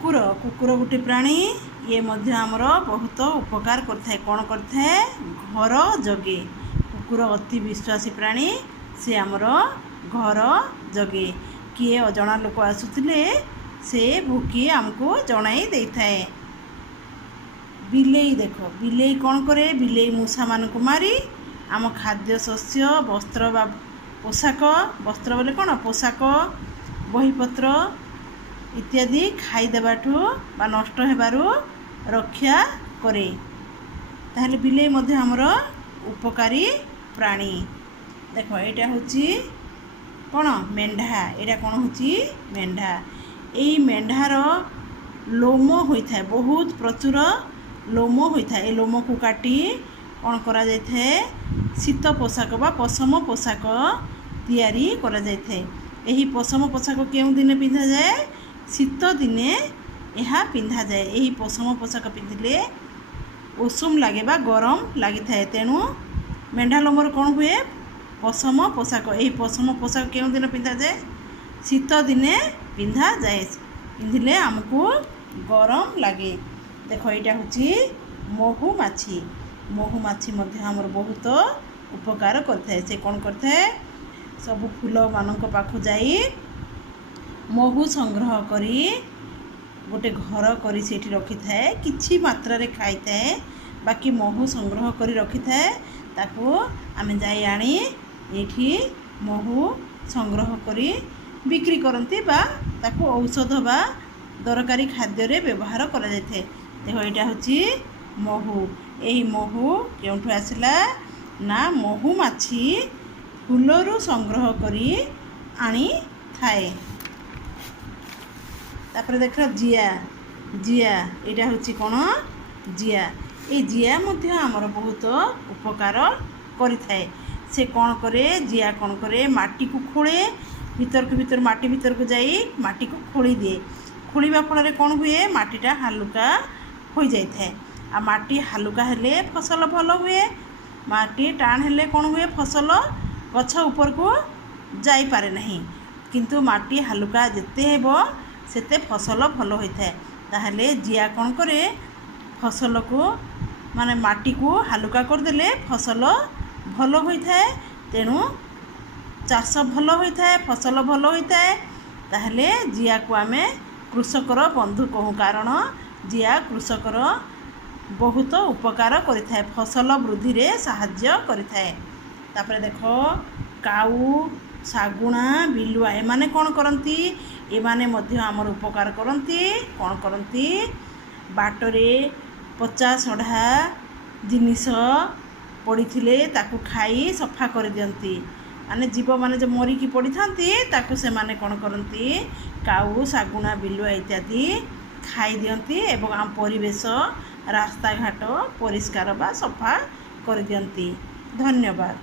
कुकुर कुकुर गोटे प्राणी ये मध्य आमर बहुत उपकार करथाए। कौन करथाए घर जगे। कुकुर अति विश्वासी प्राणी से आमर घर जगे। किए अजणा लोक आसुथिले से भूकी आमको जणाई देइथाए। बिलेई देख बिलेई कौन करे बिलेई मूषा मानक मारी आम खाद्य शस्य वस्त्र बा पोशाक वस्त्र बोले कौन पोशाक बहीपत्र इत्यादि खाईदेबाठू बा नष्ट हेबारू रक्षा करे। ताहले बिलेई मध्य आमर उपकारी प्राणी। देख एटा होची कौन मेंढा। एटा कौन होची मेंढा। एई मेंढार लोम होता है बहुत प्रचुर लोम होता है। ए लोम को काटी कौन करा जाय थाए शीत पोशाक बा पशम पोशाक तैयारी करा जाय थाए। एही पशम पोशाक केउं दिने पिंधा जाए शीत दिने यह पिंधा जाए। यही पशम पोशाक पिंधिले उषुम लगे बा गरम लगी थाए। तेणु मेंढा लोमर कौन हुए पशम पोशाक। यही पशम पोशाक केउं दिन पिंधा जाए शीत दिने पिंधा जाए। पिंधिले आमको गरम लगे। देख यहाँ हूँ महुमाछी। महुमाछी मध्य आमर बहुत उपकार करथाए। से कौन करथाए सब फूल मानक पाखु जाई महू संग्रह करी गोटे घर करी सेठी रखी थाए। किछि मात्रा रे खाई थाए बाकी महू संग्रह करी रखी थाए। ताको आमे जाई आनी एठी महू संग्रह करी बिक्री करती बा ताको औषध बा दरकारी खाद्य रे व्यवहार करा जाय थाए। देखो एटा होची महू। एही महू केउठु आसिला ना महुमाछी फूलरू संग्रह करी आनी थाए। तापर देख जिया। जिया यहाँ हूँ कौन जिया। ये जिया मध्य आमर बहुत उपकार करिथाए। से कौन करे जिया कौन करे माटी को खोले भीतर माटी भीतर को जाई माटी को खोली दिए। खोलिबा फल कौन हुए माटीटा हालुका हो जाए। आ माटी हालुका हेले फसल भल हुए। माटी टाण हेले कौन हुए फसल गछ ऊपर को जाई पारे नहीं। किंतु माटी हालुका जेते हेबो सेते फसल भल होता है। ताहले जिया कौन करे फसल को माने माटी को हालुका करदेले फसल भल होता है। तेणु चाष भल होता है फसल भल होता है। ताहले जिया को आमे कृषकर बंधु कहूँ। कारण जिया कृषकर बहुत उपकार करिथाए फसल वृद्धि रे साहाय्य करिथाए। तापरे देखो काऊ शागुणा बिलुआ एमाने कौन करती एमाने मध्य आमर उपकार करती। कौन करती बाटरे पचा सढ़ा जिनिस पड़ीथिले ताकू खाई सफा कर दियंती। माने जीव माने जो मरिकी पड़ी थांती ताकू से माने कौन करती काऊ शागुणा बिलुआ इत्यादि खाई दियंती एवं आम परिवेश रास्ता घाट परिष्कार बा सफा कर दियंती। धन्यवाद।